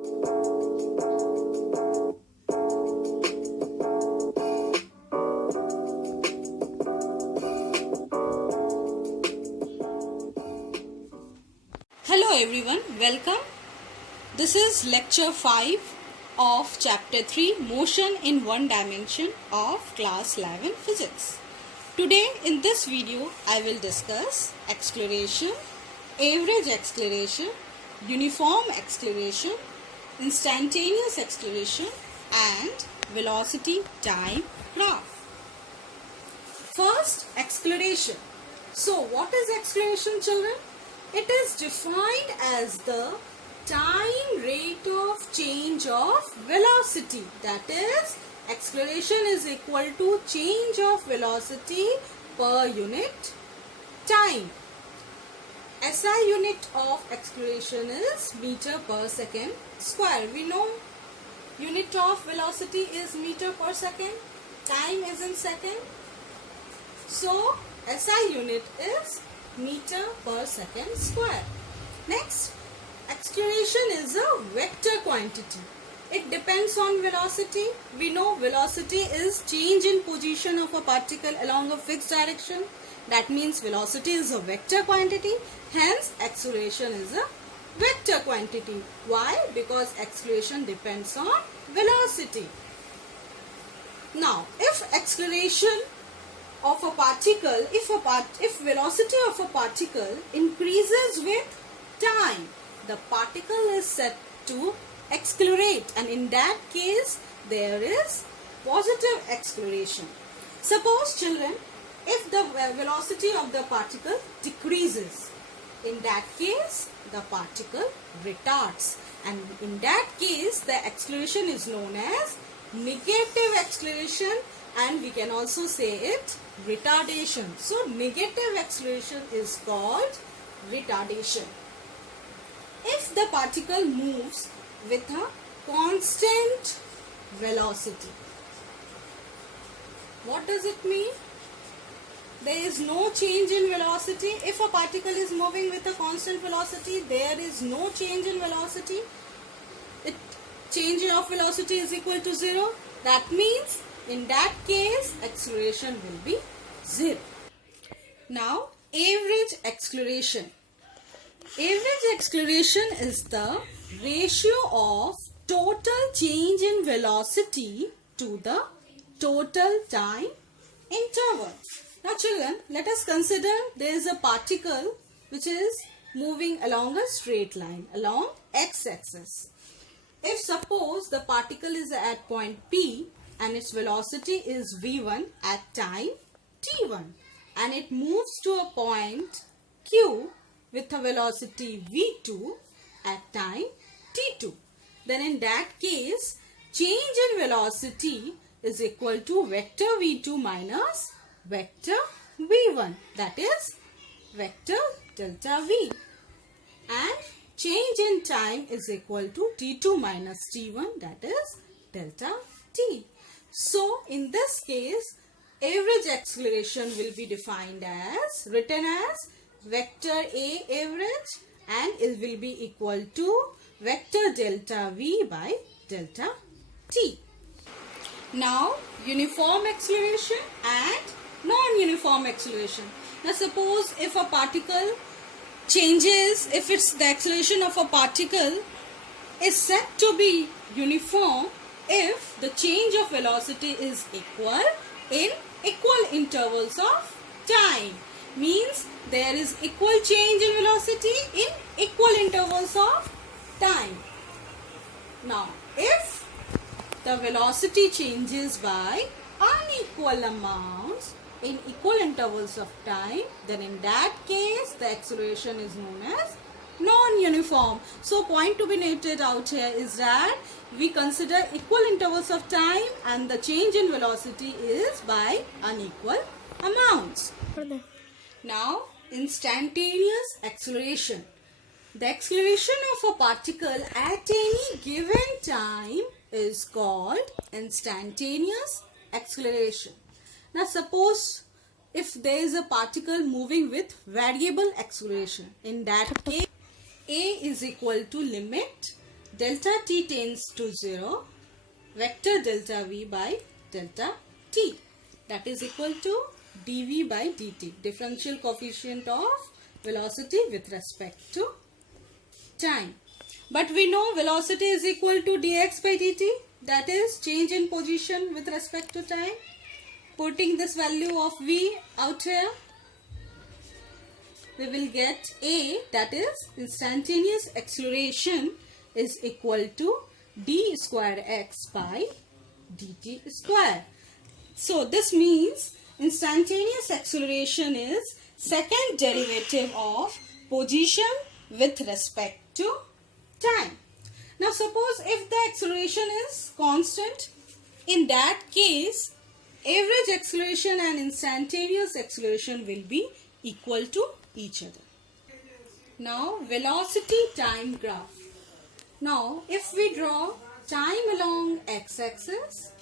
Hello everyone, welcome. This is lecture 5 of chapter 3, Motion in One Dimension of class 11 Physics. Today in this video I will discuss acceleration, average acceleration, uniform acceleration, instantaneous acceleration and velocity time graph. First, acceleration. So what is acceleration, children? It is defined as the time rate of change of velocity. That is, acceleration is equal to change of velocity per unit time. SI unit of acceleration is meter per second square. We know unit of velocity is meter per second. Time is in second. So, SI unit is meter per second square. Next, acceleration is a vector quantity. It depends on velocity. We know velocity is change in position of a particle along a fixed direction. That means velocity is a vector quantity. Hence, acceleration is a vector quantity. Why? Because acceleration depends on velocity. Now, if acceleration of a particle, if velocity of a particle increases with time, the particle is set to accelerate, and in that case there is positive acceleration. Suppose, children, if the velocity of the particle decreases, in that case the particle retards, and in that case the acceleration is known as negative acceleration, and we can also say it retardation. So, negative acceleration is called retardation. If the particle moves with a constant velocity, what does it mean? There is no change in velocity. If a particle is moving with a constant velocity, there is no change in velocity. Change of velocity is equal to 0. That means in that case acceleration will be 0. Now, average acceleration. Average acceleration is the ratio of total change in velocity to the total time interval. Now children, let us consider there is a particle which is moving along a straight line along x-axis. If suppose the particle is at point P and its velocity is v1 at time t1 and it moves to a point Q with a velocity v2 at time t2, then in that case change in velocity is equal to vector v2 minus vector v1, that is vector delta v, and change in time is equal to t2 minus t1, that is delta t. So, in this case, average acceleration will be defined as, written as vector A average, and it will be equal to vector delta v by delta t. Now, uniform acceleration and non-uniform acceleration. Now, suppose if a particle changes, if it's the acceleration of a particle is said to be uniform if the change of velocity is equal in equal intervals of time. Means there is equal change in velocity in equal intervals of time. Now, if the velocity changes by unequal amounts in equal intervals of time, then in that case the acceleration is known as non-uniform. So, point to be noted out here is that we consider equal intervals of time and the change in velocity is by unequal amounts. Now, instantaneous acceleration. The acceleration of a particle at any given time is called instantaneous acceleration. Now, suppose if there is a particle moving with variable acceleration, in that case A is equal to limit delta t tends to 0, vector delta v by delta t, that is equal to dv by dt, differential coefficient of velocity with respect to time. But we know velocity is equal to dx by dt, that is change in position with respect to time. Putting this value of v out here, we will get a, that is instantaneous acceleration, is equal to d square x by dt square. So this means instantaneous acceleration is second derivative of position with respect to time. Now suppose if the acceleration is constant, in that case average acceleration and instantaneous acceleration will be equal to each other. Now velocity time graph. Now if we draw time along x-axis,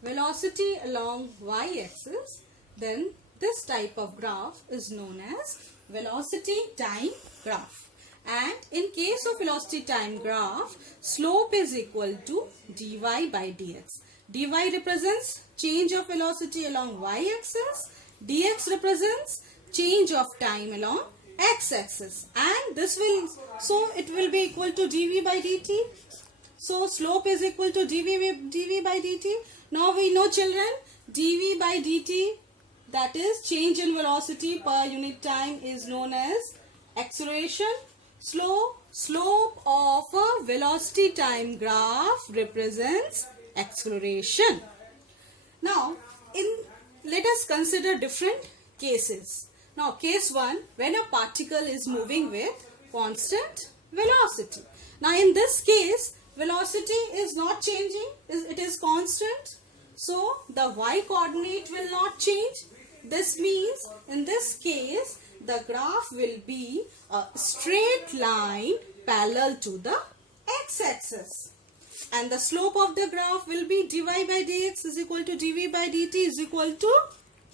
velocity along y-axis, then this type of graph is known as velocity time graph. And in case of velocity time graph, slope is equal to dy by dx. dy represents change of velocity along y-axis, dx represents change of time along x-axis, and this will, so it will be equal to dv by dt. So slope is equal to dv by dt. Now we know, children, dv by dt, that is change in velocity per unit time, is known as acceleration. Slope of a velocity time graph represents acceleration. Now let us consider different cases. Now case 1, when a particle is moving with constant velocity. Now in this case, velocity is not changing, it is constant. So the y coordinate will not change. This means in this case the graph will be a straight line parallel to the x-axis. And the slope of the graph will be dy by dx is equal to dv by dt is equal to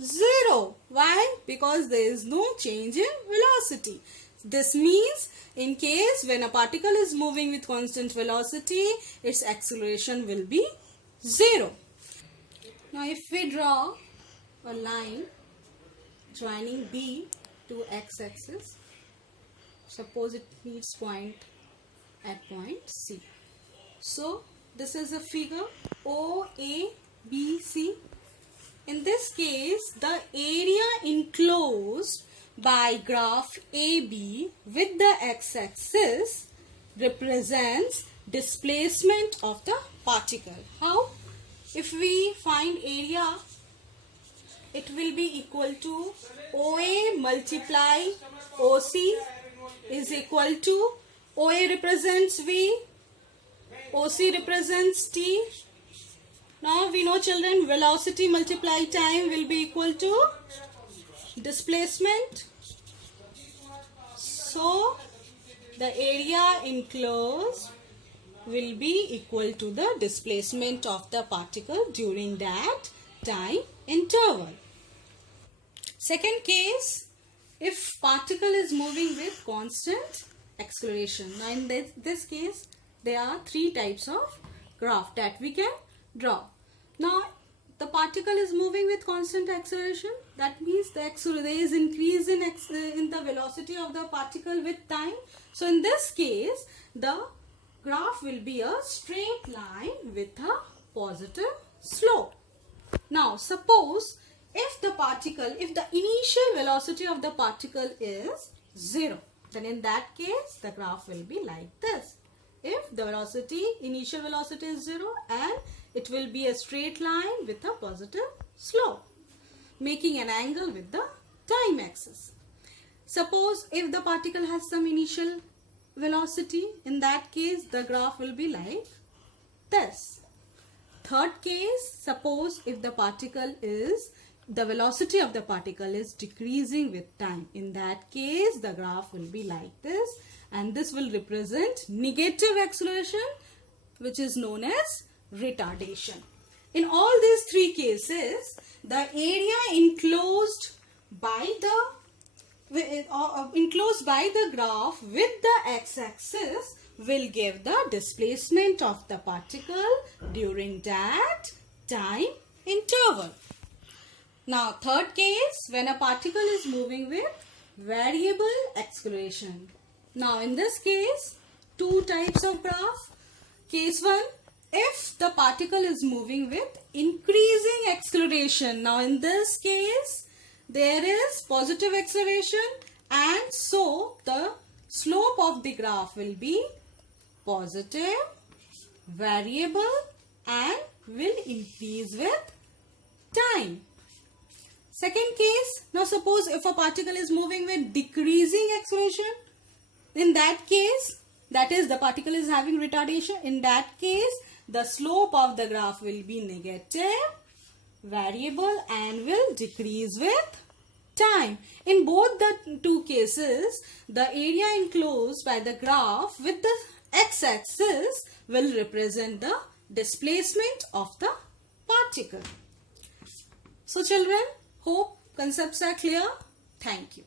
0. Why? Because there is no change in velocity. This means in case when a particle is moving with constant velocity, its acceleration will be 0. Now if we draw a line joining B to x-axis, suppose it meets point at point C. So this is a figure OABC. In this case, the area enclosed by graph AB with the x-axis represents displacement of the particle. How? If we find area, it will be equal to OA multiply OC is equal to, OA represents V, OC represents T. Now we know, children, velocity multiply time will be equal to displacement. So the area enclosed will be equal to the displacement of the particle during that time interval. Second case, if particle is moving with constant acceleration. Now in this case, there are three types of graph that we can draw. Now the particle is moving with constant acceleration. That means there is increase in the velocity of the particle with time. So in this case, the graph will be a straight line with a positive slope. Now suppose if the initial velocity of the particle is 0, then in that case the graph will be like this. If the initial velocity is 0, and it will be a straight line with a positive slope, making an angle with the time axis. Suppose if the particle has some initial velocity, in that case the graph will be like this. Third case, suppose if the velocity of the particle is decreasing with time. In that case, the graph will be like this, and this will represent negative acceleration, which is known as retardation. In all these three cases, the area enclosed by the graph with the x-axis will give the displacement of the particle during that time interval. Now, third case, when a particle is moving with variable acceleration. Now, in this case, two types of graph. Case 1, if the particle is moving with increasing acceleration. Now, in this case, there is positive acceleration, and so the slope of the graph will be positive, variable, and will increase with time. Second case, now suppose if a particle is moving with decreasing acceleration, in that case, that is the particle is having retardation, in that case the slope of the graph will be negative, variable, and will decrease with time. In both the two cases, the area enclosed by the graph with the x-axis will represent the displacement of the particle. So children, hope concepts are clear. Thank you.